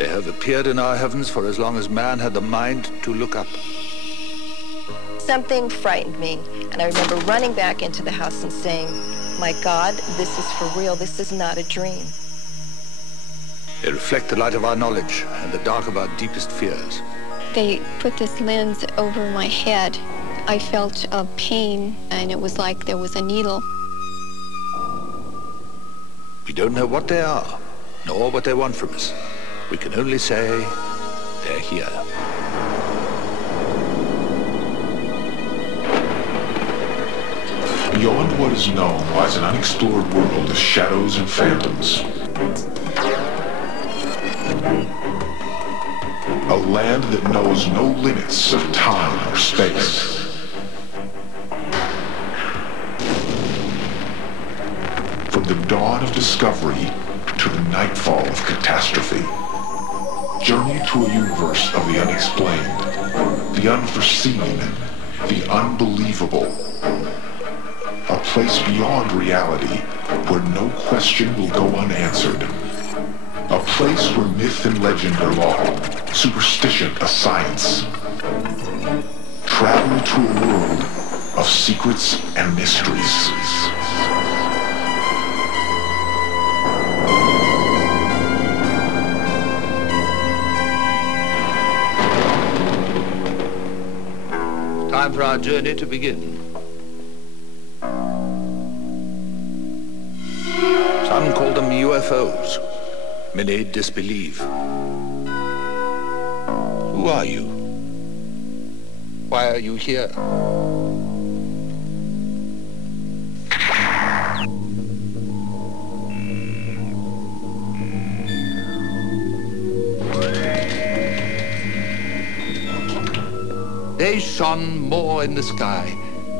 They have appeared in our heavens for as long as man had the mind to look up. Something frightened me, and I remember running back into the house and saying, "My God, this is for real. This is not a dream." They reflect the light of our knowledge and the dark of our deepest fears. They put this lens over my head. I felt a pain, and it was like there was a needle. We don't know what they are, nor what they want from us. We can only say, they're here. Beyond what is known lies an unexplored world of shadows and phantoms. A land that knows no limits of time or space. From the dawn of discovery to the nightfall of catastrophe. Journey to a universe of the unexplained, the unforeseen, the unbelievable. A place beyond reality where no question will go unanswered. A place where myth and legend are law, superstition a science. Travel to a world of secrets and mysteries. Time for our journey to begin. Some call them UFOs. Many disbelieve. Who are you? Why are you here? They shone more in the sky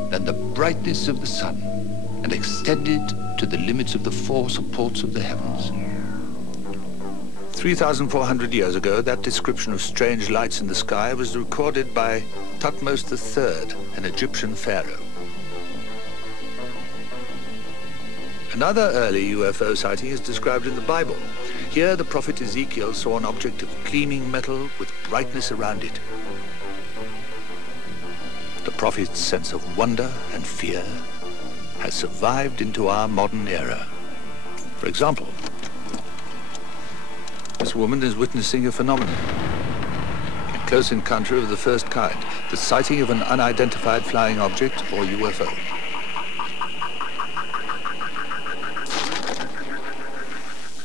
than the brightness of the sun, and extended to the limits of the four supports of the heavens. 3,400 years ago, that description of strange lights in the sky was recorded by Thutmose III, an Egyptian pharaoh. Another early UFO sighting is described in the Bible. Here, the prophet Ezekiel saw an object of gleaming metal with brightness around it. The prophet's sense of wonder and fear has survived into our modern era. For example, this woman is witnessing a phenomenon, a close encounter of the first kind, the sighting of an unidentified flying object, or UFO.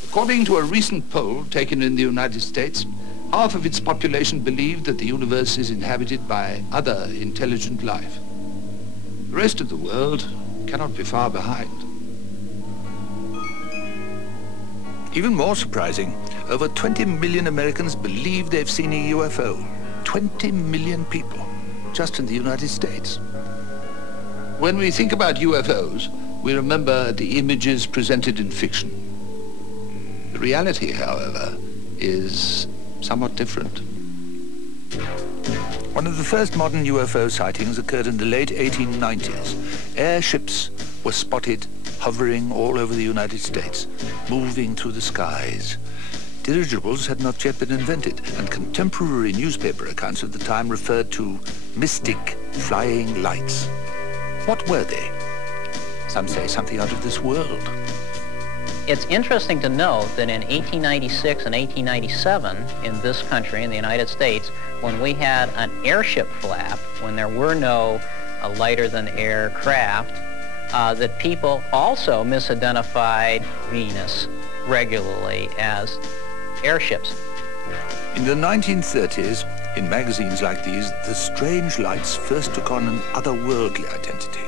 According to a recent poll taken in the United States, half of its population believed that the universe is inhabited by other intelligent life. The rest of the world cannot be far behind. Even more surprising, over 20 million Americans believe they've seen a UFO. 20 million people, just in the United States. When we think about UFOs, we remember the images presented in fiction. The reality, however, is somewhat different. One of the first modern UFO sightings occurred in the late 1890s. Airships were spotted hovering all over the United States, moving through the skies. Dirigibles had not yet been invented, and contemporary newspaper accounts of the time referred to mystic flying lights. What were they? Some say something out of this world. It's interesting to note that in 1896 and 1897 in this country, in the United States, when we had an airship flap, when there were no lighter-than-air craft, that people also misidentified Venus regularly as airships. In the 1930s, in magazines like these, the strange lights first took on an otherworldly identity.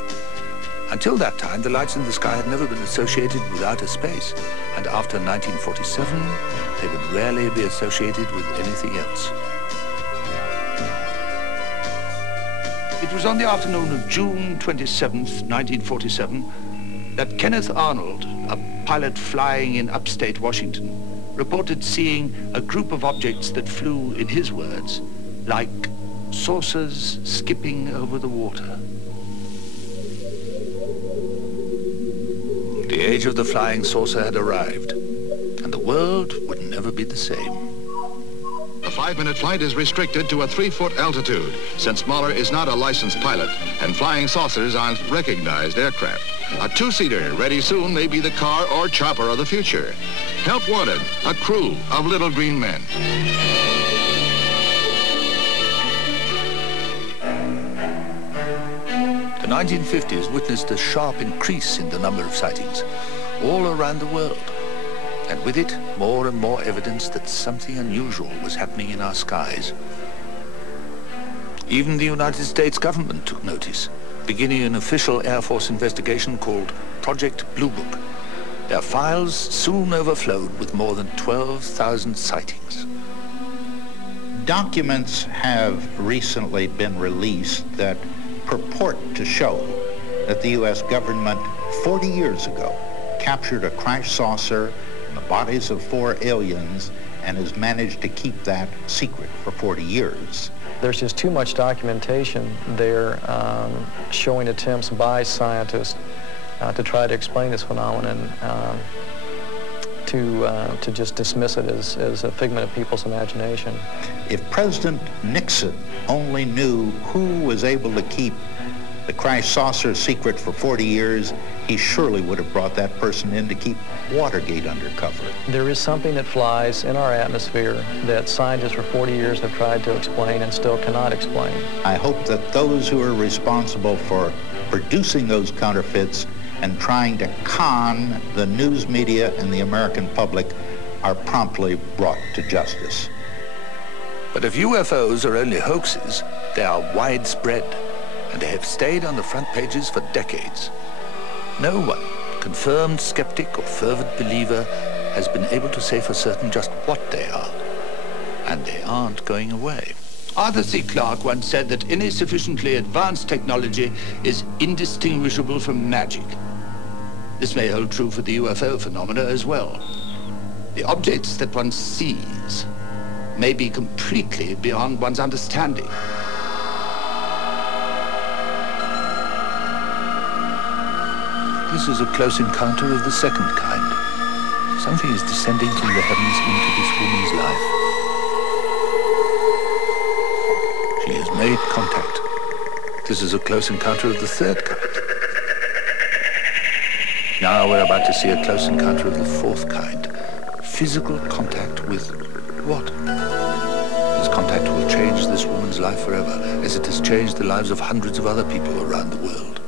Until that time, the lights in the sky had never been associated with outer space, and after 1947, they would rarely be associated with anything else. It was on the afternoon of June 27th, 1947, that Kenneth Arnold, a pilot flying in upstate Washington, reported seeing a group of objects that flew, in his words, like saucers skipping over the water. The age of the flying saucer had arrived, and the world would never be the same. 5-minute flight is restricted to a 3-foot altitude, since Mahler is not a licensed pilot, and flying saucers aren't recognized aircraft. A 2-seater ready soon may be the car or chopper of the future. Help wanted, a crew of little green men. The 1950s witnessed a sharp increase in the number of sightings all around the world, and with it, more and more evidence that something unusual was happening in our skies. Even the United States government took notice, beginning an official Air Force investigation called Project Blue Book. Their files soon overflowed with more than 12,000 sightings. Documents have recently been released that purport to show that the U.S. government 40 years ago captured a crash saucer and the bodies of 4 aliens and has managed to keep that secret for 40 years. There's just too much documentation there showing attempts by scientists to try to explain this phenomenon, to just dismiss it as a figment of people's imagination. If President Nixon only knew who was able to keep the crash saucer secret for 40 years, he surely would have brought that person in to keep Watergate under cover. There is something that flies in our atmosphere that scientists for 40 years have tried to explain and still cannot explain. I hope that those who are responsible for producing those counterfeits and trying to con the news media and the American public are promptly brought to justice. But if UFOs are only hoaxes, they are widespread, and they have stayed on the front pages for decades. No one, confirmed skeptic or fervent believer, has been able to say for certain just what they are. And they aren't going away. Arthur C. Clarke once said that any sufficiently advanced technology is indistinguishable from magic. This may hold true for the UFO phenomena as well. The objects that one sees may be completely beyond one's understanding. This is a close encounter of the second kind. Something is descending from the heavens into this woman's life. She has made contact. This is a close encounter of the third kind. Now we're about to see a close encounter of the fourth kind. Physical contact with what? This contact will change this woman's life forever, as it has changed the lives of hundreds of other people around the world.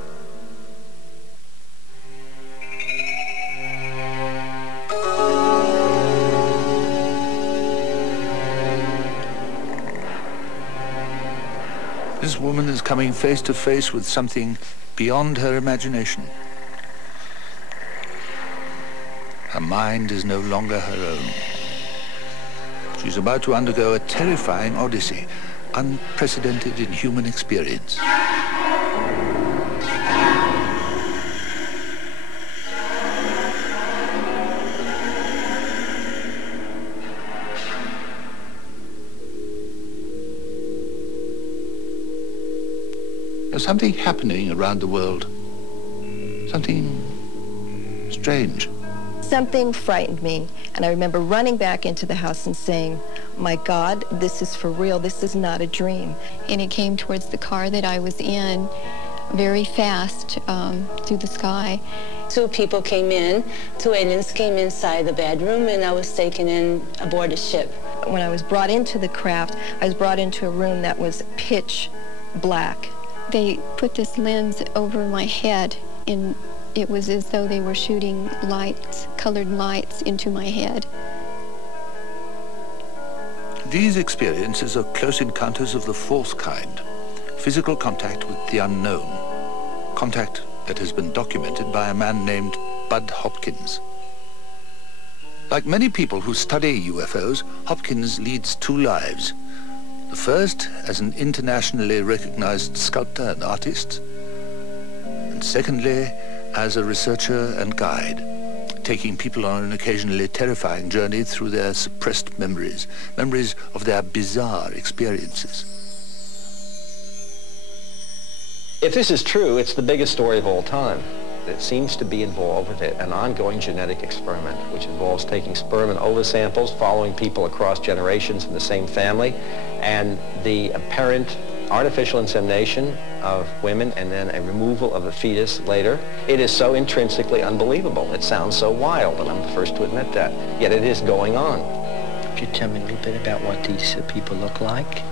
This woman is coming face to face with something beyond her imagination. Her mind is no longer her own. She's about to undergo a terrifying odyssey, unprecedented in human experience. There's something happening around the world. Something strange. Something frightened me, and I remember running back into the house and saying, "My God, this is for real. This is not a dream." And it came towards the car that I was in very fast through the sky. 2 people came in, 2 aliens came inside the bedroom, and I was taken in aboard the ship. When I was brought into the craft, I was brought into a room that was pitch black. They put this lens over my head, and it was as though they were shooting lights, colored lights, into my head. These experiences are close encounters of the fourth kind, physical contact with the unknown, contact that has been documented by a man named Bud Hopkins. Like many people who study UFOs, Hopkins leads 2 lives. The first as an internationally recognized sculptor and artist, and secondly as a researcher and guide, taking people on an occasionally terrifying journey through their suppressed memories, memories of their bizarre experiences. If this is true, it's the biggest story of all time. It seems to be involved with an ongoing genetic experiment, which involves taking sperm and ova samples, following people across generations in the same family, and the apparent artificial insemination of women and then a removal of the fetus later. It is so intrinsically unbelievable. It sounds so wild, and I'm the first to admit that. Yet it is going on. Could you tell me a little bit about what these people look like?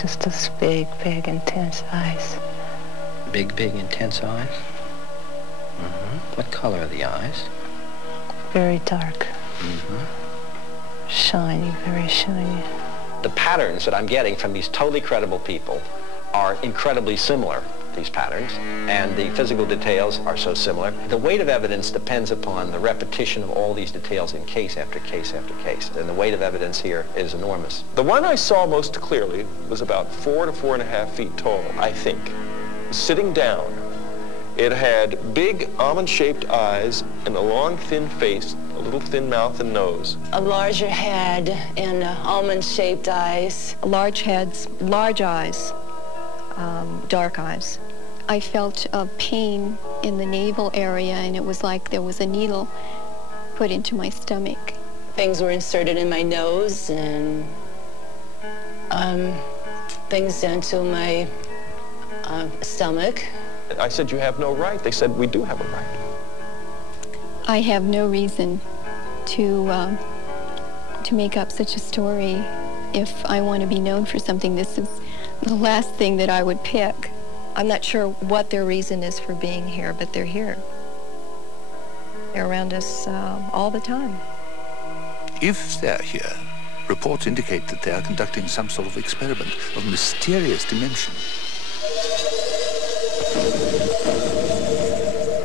Just those big, big, intense eyes. Big, big, intense eyes? Mm-hmm. What color are the eyes? Very dark. Mm-hmm. Shiny, very shiny. The patterns that I'm getting from these totally credible people are incredibly similar, these patterns, and the physical details are so similar. The weight of evidence depends upon the repetition of all these details in case after case after case, and the weight of evidence here is enormous. The one I saw most clearly was about 4 to 4.5 feet tall, I think. Sitting down, it had big almond-shaped eyes and a long, thin face, a little thin mouth and nose. A larger head and almond-shaped eyes. Large heads, large eyes, dark eyes. I felt a pain in the navel area, and it was like there was a needle put into my stomach. Things were inserted in my nose, and things down to my stomach. I said, you have no right. They said, we do have a right. I have no reason to make up such a story. If I want to be known for something, this is the last thing that I would pick. I'm not sure what their reason is for being here, but they're here. They're around us all the time. If they're here, reports indicate that they are conducting some sort of experiment of mysterious dimension.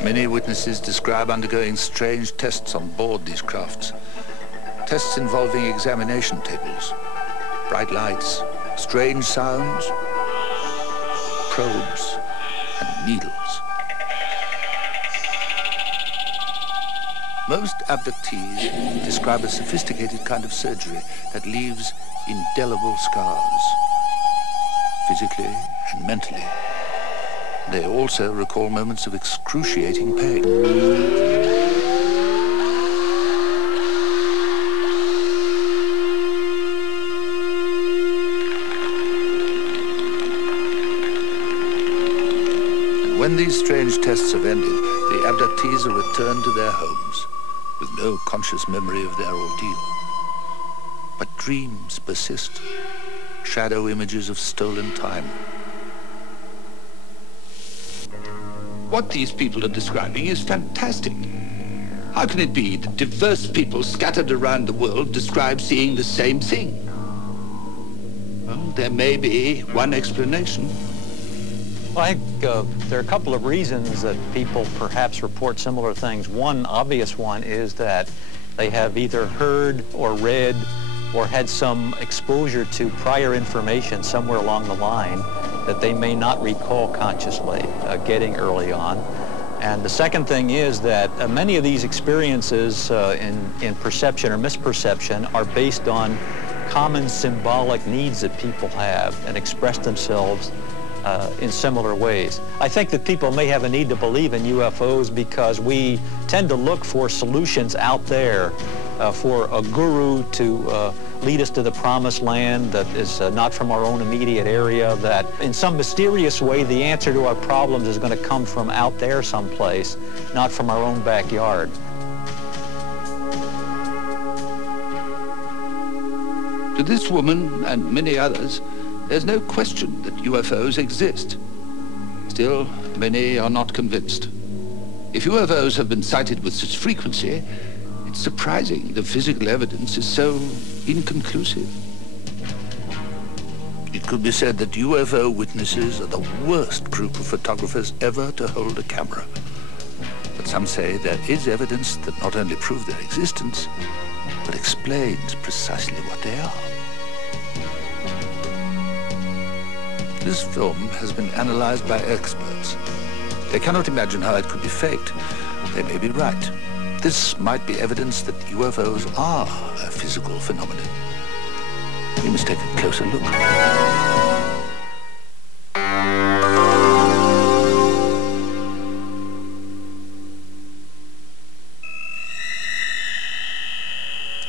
Many witnesses describe undergoing strange tests on board these crafts. Tests involving examination tables, bright lights, strange sounds, probes, and needles. Most abductees describe a sophisticated kind of surgery that leaves indelible scars, physically and mentally. They also recall moments of excruciating pain. And when these strange tests have ended, the abductees are returned to their homes with no conscious memory of their ordeal. But dreams persist, shadow images of stolen time. What these people are describing is fantastic. How can it be that diverse people scattered around the world describe seeing the same thing? Well, there may be one explanation. Well, I think there are a couple of reasons that people perhaps report similar things. One obvious one is that they have either heard or read or had some exposure to prior information somewhere along the line that they may not recall consciously getting early on. And the second thing is that many of these experiences in perception or misperception are based on common symbolic needs that people have and express themselves in similar ways. I think that people may have a need to believe in UFOs because we tend to look for solutions out there, for a guru to lead us to the promised land that is not from our own immediate area, that in some mysterious way the answer to our problems is going to come from out there someplace, not from our own backyard. To this woman and many others, there's no question that UFOs exist. Still, many are not convinced. If UFOs have been sighted with such frequency, it's surprising the physical evidence is so inconclusive. It could be said that UFO witnesses are the worst group of photographers ever to hold a camera. But some say there is evidence that not only proves their existence, but explains precisely what they are. This film has been analyzed by experts. They cannot imagine how it could be faked. They may be right. This might be evidence that UFOs are a physical phenomenon. We must take a closer look.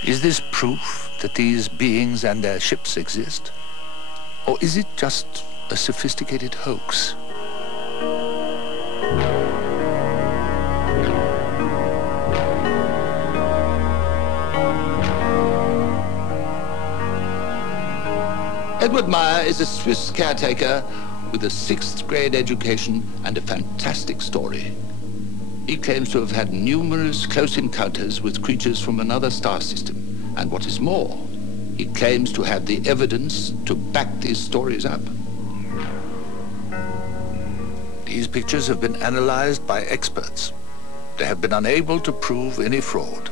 Is this proof that these beings and their ships exist? Or is it just a sophisticated hoax? Edward Meyer is a Swiss caretaker with a 6th grade education and a fantastic story. He claims to have had numerous close encounters with creatures from another star system. And what is more, he claims to have the evidence to back these stories up. These pictures have been analyzed by experts. They have been unable to prove any fraud.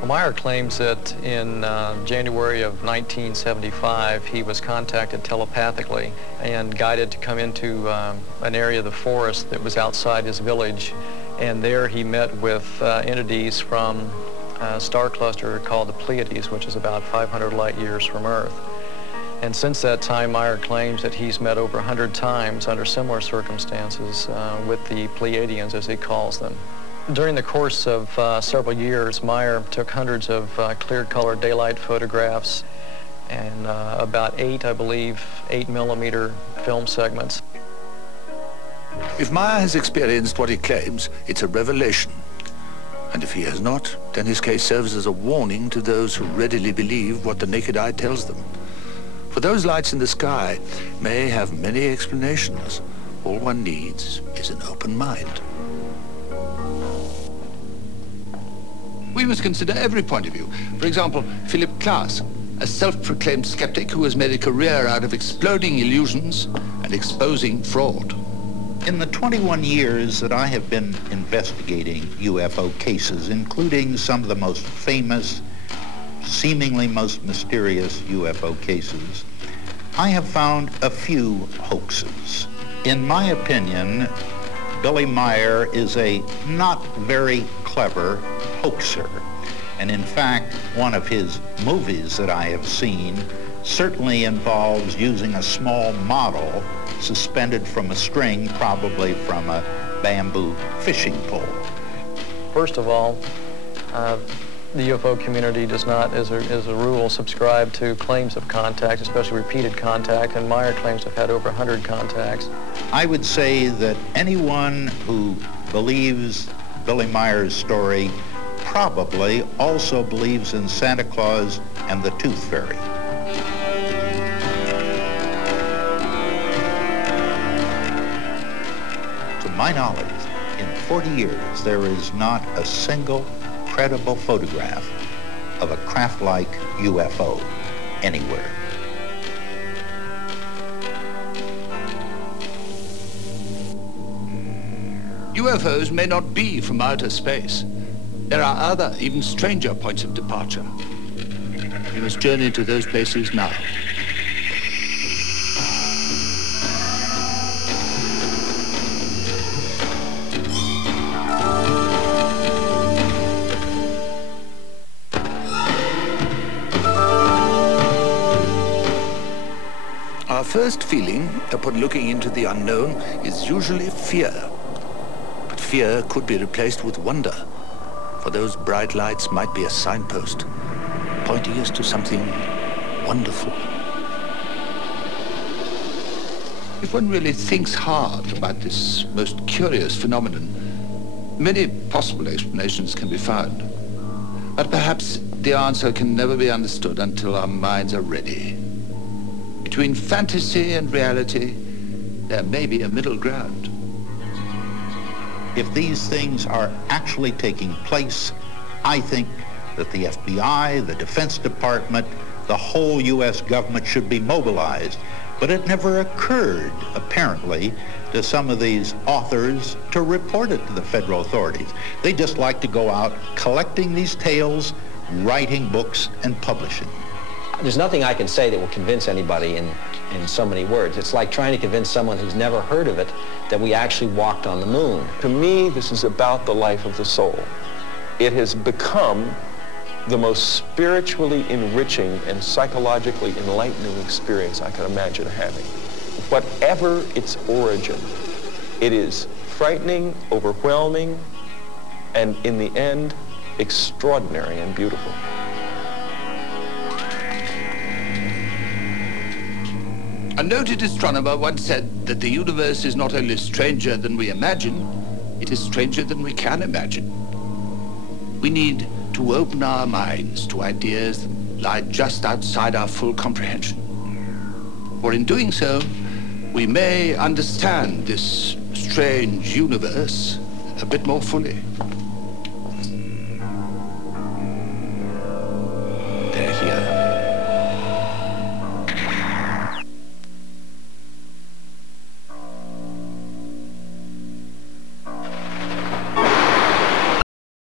Well, Meyer claims that in January of 1975, he was contacted telepathically and guided to come into an area of the forest that was outside his village. And there he met with entities from a star cluster called the Pleiades, which is about 500 light years from Earth. And since that time, Meyer claims that he's met over 100 times under similar circumstances with the Pleiadians, as he calls them. During the course of several years, Meyer took hundreds of clear-color daylight photographs and about 8 8mm film segments. If Meyer has experienced what he claims, it's a revelation. And if he has not, then his case serves as a warning to those who readily believe what the naked eye tells them. For those lights in the sky may have many explanations. All one needs is an open mind. We must consider every point of view. For example, Philip Klass, a self-proclaimed skeptic who has made a career out of exploding illusions and exposing fraud. In the 21 years that I have been investigating UFO cases, including some of the most famous, seemingly most mysterious UFO cases, I have found a few hoaxes. In my opinion, Billy Meyer is a not very clever hoaxer. And in fact, one of his movies that I have seen certainly involves using a small model suspended from a string, probably from a bamboo fishing pole. First of all, the UFO community does not, as a rule, subscribe to claims of contact, especially repeated contact, and Meyer claims to have had over 100 contacts. I would say that anyone who believes Billy Meyer's story probably also believes in Santa Claus and the Tooth Fairy. To my knowledge, in 40 years, there is not a single credible photograph of a craft-like UFO anywhere. UFOs may not be from outer space. There are other, even stranger points of departure. We must journey to those places now. Our first feeling upon looking into the unknown is usually fear. But fear could be replaced with wonder, for those bright lights might be a signpost, pointing us to something wonderful. If one really thinks hard about this most curious phenomenon, many possible explanations can be found. But perhaps the answer can never be understood until our minds are ready. Between fantasy and reality, there may be a middle ground. If these things are actually taking place, I think that the FBI, the Defense Department, the whole U.S. government should be mobilized. But it never occurred, apparently, to some of these authors to report it to the federal authorities. They just like to go out collecting these tales, writing books, and publishing. There's nothing I can say that will convince anybody in so many words. It's like trying to convince someone who's never heard of it that we actually walked on the moon. To me, this is about the life of the soul. It has become the most spiritually enriching and psychologically enlightening experience I can imagine having. Whatever its origin, it is frightening, overwhelming, and in the end, extraordinary and beautiful. A noted astronomer once said that the universe is not only stranger than we imagine, it is stranger than we can imagine. We need to open our minds to ideas that lie just outside our full comprehension. For in doing so, we may understand this strange universe a bit more fully.